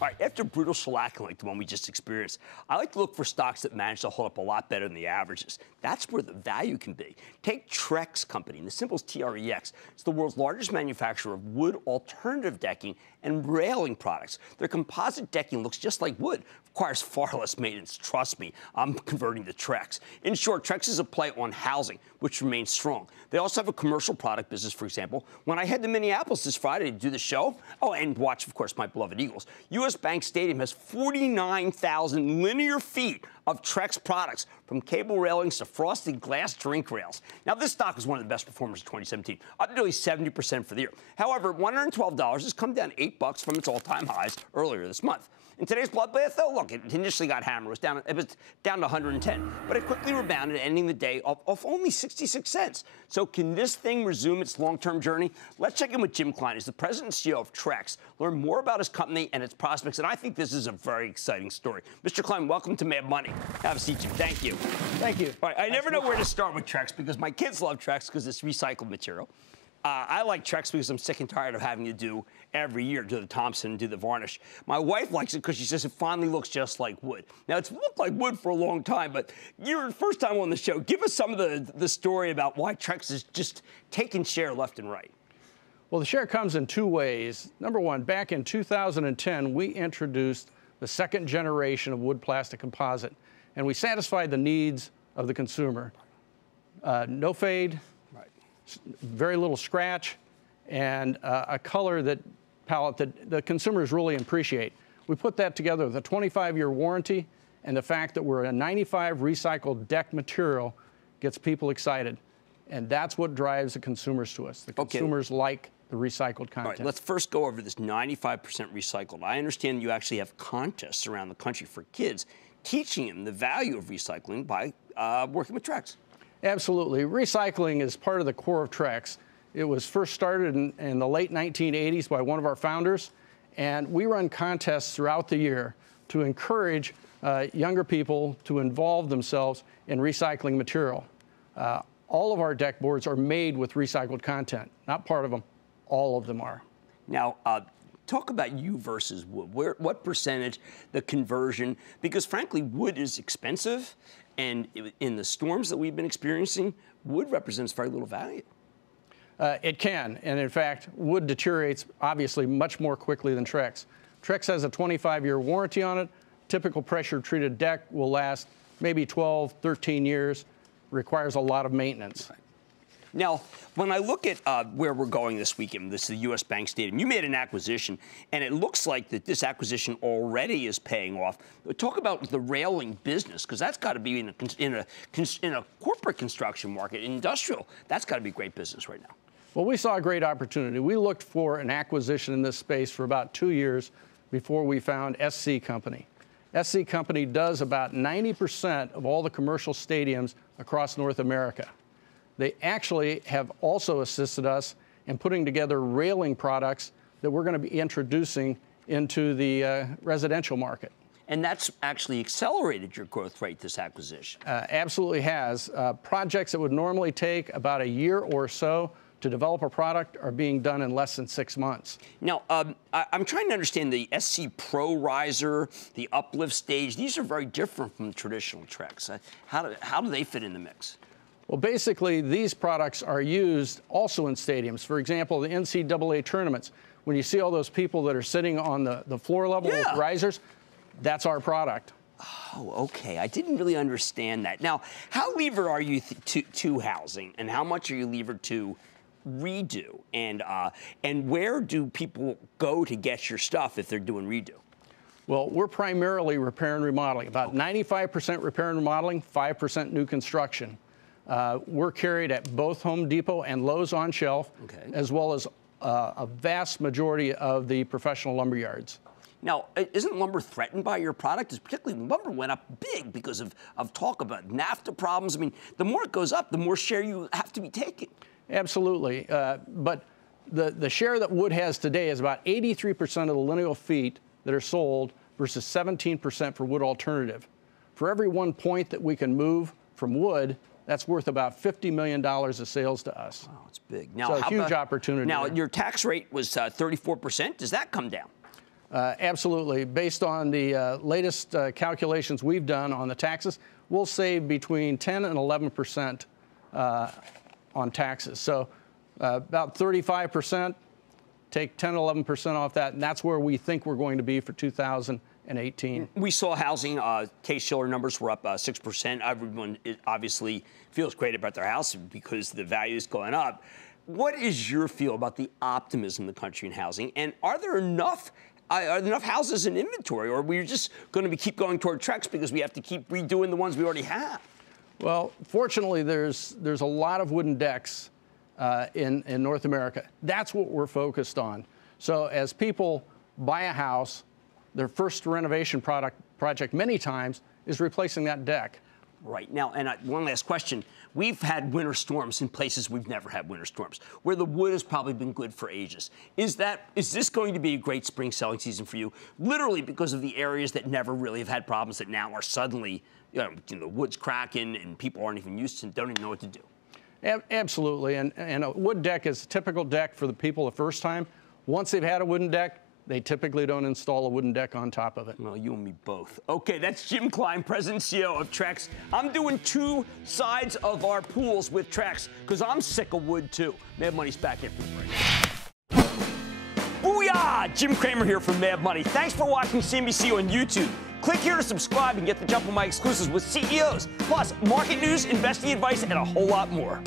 All right, after brutal shellacking like the one we just experienced, I like to look for stocks that manage to hold up a lot better than the averages. That's where the value can be. Take Trex Company, and the symbol is TREX. It's the world's largest manufacturer of wood alternative decking and railing products. Their composite decking looks just like wood, requires far less maintenance. Trust me, I'm converting to Trex. In short, Trex is a play on housing, which remains strong. They also have a commercial product business, for example. When I head to Minneapolis this Friday to do the show, and watch, of course, my beloved Eagles, U.S. Bank Stadium has 49,000 linear feet of Trex products, from cable railings to frosted glass drink rails. Now, this stock was one of the best performers of 2017, up nearly 70% for the year. However, $112 has come down $8 from its all-time highs earlier this month. In today's bloodbath, though, look, it initially got hammered. It was down to 110, but it quickly rebounded, ending the day off only 66 cents. So can this thing resume its long-term journey? Let's check in with Jim Klein. He's the president and CEO of Trex. Learn more about his company and its prospects, and I think this is a very exciting story. Mr. Klein, welcome to Mad Money. Have a seat, Jim. Thank you. Thank you. All right, I never know where to start with Trex because my kids love Trex because it's recycled material. I like Trex because I'm sick and tired of having to do every year, do the Thompson and do the varnish. My wife likes it because she says it finally looks just like wood. Now, it's looked like wood for a long time, but you're the first time on the show. Give us some of the story about why Trex is just taking share left and right. Well, the share comes in two ways. Number one, back in 2010, we introduced the second generation of wood plastic composite, and we satisfied the needs of the consumer. No fade, very little scratch, and a color palette that the consumers really appreciate. We put that together with a 25-year warranty, and the fact that we're a 95 recycled deck material gets people excited. And that's what drives the consumers to us. The consumers like the recycled content. All right, let's first go over this 95% recycled. I understand you actually have contests around the country for kids, teaching them the value of recycling by working with Trex. Absolutely. Recycling is part of the core of Trex. It was first started in the late 1980s by one of our founders, and we run contests throughout the year to encourage younger people to involve themselves in recycling material. All of our deck boards are made with recycled content. Not part of them, all of them are. Now, talk about you versus wood. What percentage, the conversion? Because frankly, wood is expensive, and in the storms that we've been experiencing, wood represents very little value. It can, and in fact, wood deteriorates obviously much more quickly than Trex. Trex has a 25-year warranty on it. Typical pressure-treated deck will last maybe 12, 13 years, requires a lot of maintenance. Right. Now, when I look at where we're going this weekend, this is the U.S. Bank Stadium, you made an acquisition, and it looks like that this acquisition already is paying off. Talk about the railing business, because that's got to be in a corporate construction market, industrial. That's got to be great business right now. Well, we saw a great opportunity. We looked for an acquisition in this space for about 2 years before we found SC Company. SC Company does about 90% of all the commercial stadiums across North America. They actually have also assisted us in putting together railing products that we're going to be introducing into the residential market. And that's actually accelerated your growth rate, this acquisition. Absolutely has. Projects that would normally take about a year or so to develop a product are being done in less than 6 months. Now, I'm trying to understand the SC Pro Riser, the uplift stage. These are very different from the traditional Trex. How do they fit in the mix? Well, basically, these products are used also in stadiums. For example, the NCAA tournaments. When you see all those people that are sitting on the floor level with risers, that's our product. Oh, okay. I didn't really understand that. Now, how levered are you to housing, and how much are you levered to redo? And where do people go to get your stuff if they're doing redo? Well, we're primarily repair and remodeling. About 95% repair and remodeling, 5% new construction. We're carried at both Home Depot and Lowe's on shelf, as well as a vast majority of the professional lumber yards. Now, isn't lumber threatened by your product? Particularly, lumber went up big because of talk about NAFTA problems. I mean, the more it goes up, the more share you have to be taking. Absolutely. But the share that wood has today is about 83% of the lineal feet that are sold versus 17% for wood alternative. For every 1 point that we can move from wood, that's worth about $50 million of sales to us. Wow, it's big. Now, so a huge opportunity. Now, your tax rate was 34%. Does that come down? Absolutely. Based on the latest calculations we've done on the taxes, we'll save between 10 and 11% on taxes. So about 35%, take 10 or 11% off that, and that's where we think we're going to be for 2018. We saw housing, Case-Shiller numbers were up 6%. Everyone obviously feels great about their house because the value is going up. What is your feel about the optimism in the country in housing? And are there enough houses in inventory, or are we just going to keep going toward Trex because we have to keep redoing the ones we already have? Well, fortunately, there's a lot of wooden decks in North America. That's what we're focused on. So as people buy a house, their first renovation project many times is replacing that deck. Right. Now, and one last question. We've had winter storms in places we've never had winter storms, where the wood has probably been good for ages. Is this going to be a great spring selling season for you, literally because of the areas that never really have had problems that now are suddenly, the wood's cracking and people aren't even used to it, don't even know what to do? Absolutely. And a wood deck is a typical deck for the people the first time. Once they've had a wooden deck, they typically don't install a wooden deck on top of it. Well, you and me both. Okay, that's Jim Klein, President and CEO of Trex. I'm doing two sides of our pools with Trex because I'm sick of wood, too. Mad Money's back after the break. Booyah! Jim Cramer here from Mad Money. Thanks for watching CNBC on YouTube. Click here to subscribe and get the jump on my exclusives with CEOs, plus market news, investing advice, and a whole lot more.